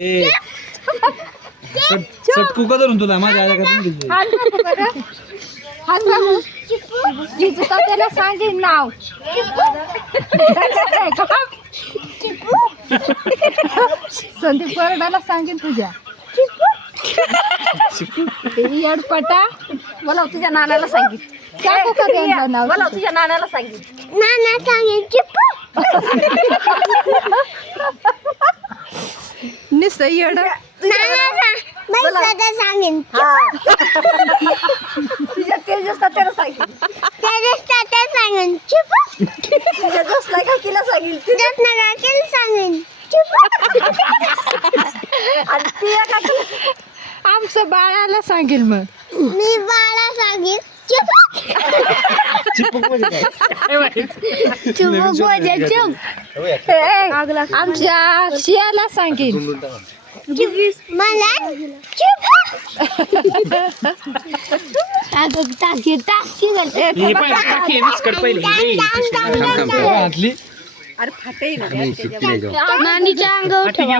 ए चटकू का धरून तुला माझ्या आल्या का त्याला सांगेन नाव संदीप परडाला सांगेन तुझ्या येडपटा बोला तुझ्या नानाला सांगित सांगू का त्यांचं नाव बोला तुझ्या नानाला सांगित नाना सांगेन चिप्पू निस येड सांगेन तुझ्या तेजस तात्याला सांगित सांगेन चिप्पू तुझ्या जसला काकीला सांगिल सांगेन आणि ती काकी आमचं बाळाला सांगेल मग मी बाळा सांगेन आमच्या शियाला सांगेन मला अरे फाटे नानीच्या अंगावर ठेवा.